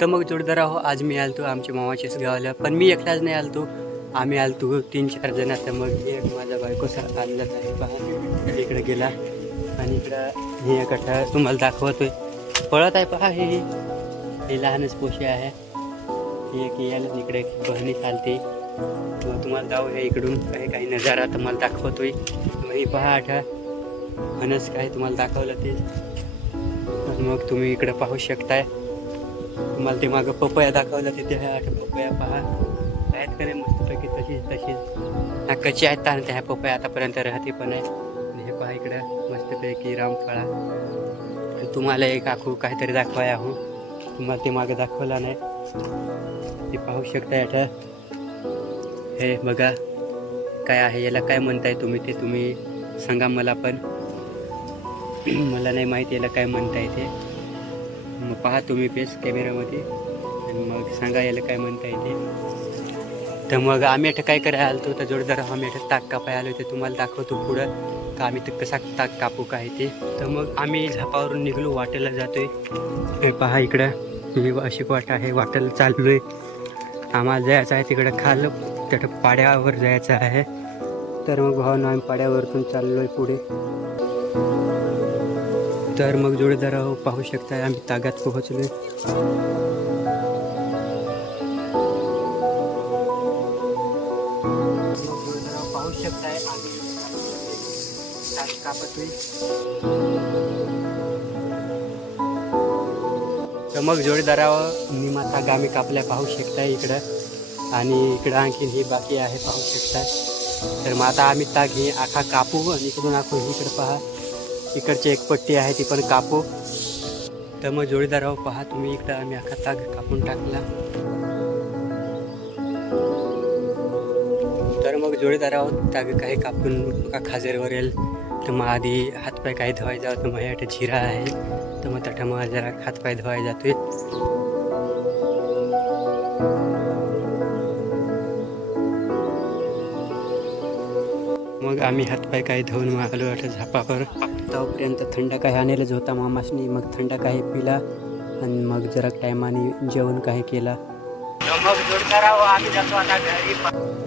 तर मग जोडदार आहो आज मी आलतो आमच्या मामाच्याच गावाला. पण मी एकटाच नाही आलतो. आम्ही आलतो तीन चार जण. आता मग एक माझा बायको सर आणलं आहे पहा इकडे गेला. आणि इकडं हे एकटा तुम्हाला दाखवतोय. पळत आहे पहा हे. हे लहानच पोशी आहे. ही एक यायला इकडे बहिणी चालते. मग तुम्हाला जाऊ हे इकडून. काही काही नजारा तुम्हाला दाखवतोय. मग हे पहा आठा फणस काय तुम्हाला दाखवलं ते. मग तुम्ही इकडं पाहू शकताय. तुम्हाला ते मागं पपया दाखवला तिथे ह्या आठ पपया पहा. आहेत का नाही मस्तपैकी तशीच तशीच. हा कशी आहेत आणि त्या पपया आतापर्यंत राहते पण आहे आणि हे पहा इकडं मस्तपैकी रामफळा. तुम्हाला एक आखू काहीतरी दाखवाय आहो. तुम्हाला ते मागं दाखवला नाही. ते पाहू शकता आता. हे बघा काय आहे याला काय म्हणताय तुम्ही ते तुम्ही सांगा मला पण. मला नाही माहिती याला काय म्हणताय ते. मग पहा तुम्ही पेस कॅमेरामध्ये आणि मग सांगा याला काय म्हणता येते. तर मग आम्ही आता काय करायला आलो तर जोरदार आम्ही आता ताक कापाय आलो ते तुम्हाला दाखवतो पुढं. का आम्ही तर कसा ताक कापू काय ते. तर मग आम्ही झापावरून निघलो वाटेला जातोय. पहा इकडं. ही अशी वाट आहे. वाटेला चाललो आहे आम्हाला जायचं आहे तिकडं खाल तिथं पाड्यावर जायचं आहे. तर मग भाऊ आम्ही पाड्यावरतून चाललो आहे पुढे. तर मग जोडीदार पाहू शकताय आम्ही तागात पोहोचलोय. पाहू शकताय आम्ही. ताग कापतोय. तर मग जोडीदारावर निमा ताग आम्ही कापल्या पाहू शकताय इकडं. आणि इकडं आणखीन ही बाकी आहे पाहू शकताय. तर मग आता आम्ही ताग ही आखा कापू आणि इकडून आखू इकडं पहा. इकडची एक पट्टी आहे ती पण कापू. तर मग जोडीदाराव हो, पहा तुम्ही इकडं आम्ही अख्खा ताग कापून टाकला. तर मग जोडीदाराव ताग काही कापून का खाजेरवर येईल. तर मग आधी हातपाय काही धुवायचा तर मग माझ्याकडे झिरा आहे. तर मग तठा मग जरा हातपाय धुवाय जातोय. मग आम्ही हातपाय काही धुवून मग आलो वाटत झापावर तोपर्यंत थंड काही आणलेलंच होता मामाशनी मग थंड काही पिला आणि मग जरा टायमाने जेवण काही केला. मग जोडदार आम्ही जातो आता घरी.